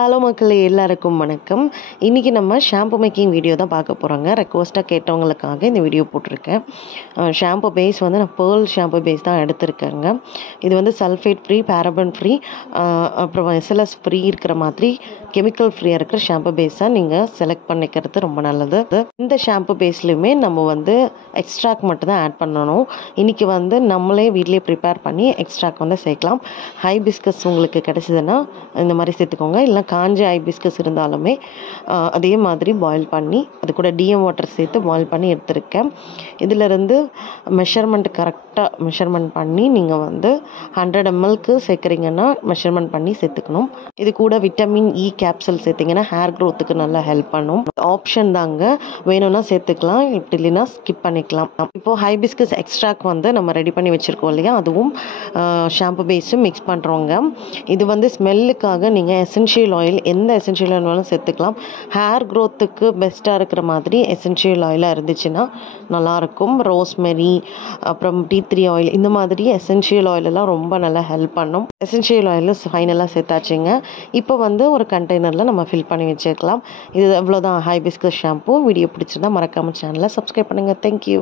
Hello மக்களே, எல்லாருக்கும் வணக்கம். இன்றைக்கி நம்ம ஷாம்பு மேக்கிங் வீடியோ தான் பார்க்க போகிறோங்க. ரெக்வஸ்ட்டாக கேட்டவங்களுக்காக இந்த வீடியோ போட்டிருக்கேன். ஷாம்பு பேஸ் வந்து நான் பேர்ல் ஷாம்பு பேஸ் தான் எடுத்திருக்கேங்க. இது வந்து சல்ஃபேட் ஃப்ரீ, பேரபன் ஃப்ரீ, அப்புறம் எஸ்எல்எஸ் ஃப்ரீ இருக்கிற மாதிரி கெமிக்கல் ஃப்ரீயாக இருக்கிற ஷாம்பு பேஸாக நீங்கள் செலக்ட் பண்ணிக்கிறது ரொம்ப நல்லது. இந்த ஷாம்பு பேஸ்லையுமே நம்ம வந்து எக்ஸ்ட்ராக்ட் மட்டும் தான் ஆட் பண்ணணும். இன்றைக்கி வந்து நம்மளே வீட்டிலே ப்ரிப்பேர் பண்ணி எக்ஸ்ட்ராக்ட் வந்து சேர்க்கலாம். ஹைபிஸ்கஸ் உங்களுக்கு கிடச்சிதுன்னா இந்த மாதிரி சேர்த்துக்கோங்க. இல்லை காஞ்ச ஹைபிஸ்கஸ் இருந்தாலுமே அதே மாதிரி பாயில் பண்ணி அது கூட டிஎம் வாட்டர் சேர்த்து பாயில் பண்ணி எடுத்திருக்கேன். இதிலிருந்து மெஷர்மெண்ட் கரெக்டாக மெஷர்மெண்ட் பண்ணி நீங்கள் வந்து 100 ml சேர்க்குறீங்கன்னா மெஷர்மெண்ட் பண்ணி சேர்த்துக்கணும். இது கூட விட்டமின் இ கேப்சூல் சேர்த்திங்கன்னா ஹேர் க்ரோத்துக்கு நல்லா ஹெல்ப் பண்ணும். ஆப்ஷன் தாங்க, வேணும்னா சேர்த்துக்கலாம், இப்படி இல்லைன்னா ஸ்கிப் பண்ணிக்கலாம். இப்போது ஹைபிஸ்கஸ் எக்ஸ்ட்ராக்ட் வந்து நம்ம ரெடி பண்ணி வச்சுருக்கோம் இல்லையா, அதுவும் ஷாம்பு பேஸும் மிக்ஸ் பண்ணுறோங்க. இது வந்து ஸ்மெல்லுக்காக நீங்கள் எசென்ஷியல் ஆயில், எந்த எசென்ஷியல் ஆயில் வேணாலும் சேர்த்துக்கலாம். ஹேர் க்ரோத்துக்கு பெஸ்ட்டாக இருக்கிற மாதிரி எசென்ஷியல் ஆயிலாக இருந்துச்சுன்னா நல்லாயிருக்கும். ரோஸ்மெரி, அப்புறம் டீ 3 ஆயில், இந்த மாதிரி எசென்ஷியல் ஆயிலெல்லாம் ரொம்ப நல்லா ஹெல்ப் பண்ணும். எசென்ஷியல் ஆயில் ஃபைனலாக சேர்த்தாச்சுங்க. இப்போ வந்து ஒரு கண்டெய்னரில் நம்ம ஃபில் பண்ணி வச்சுக்கலாம். இது அவ்வளோதான் ஹைபிஸ்கஸ் ஷாம்பு. வீடியோ பிடிச்சிருந்தா மறக்காமல் சேனலை சப்ஸ்கிரைப் பண்ணுங்கள். தேங்க்யூ.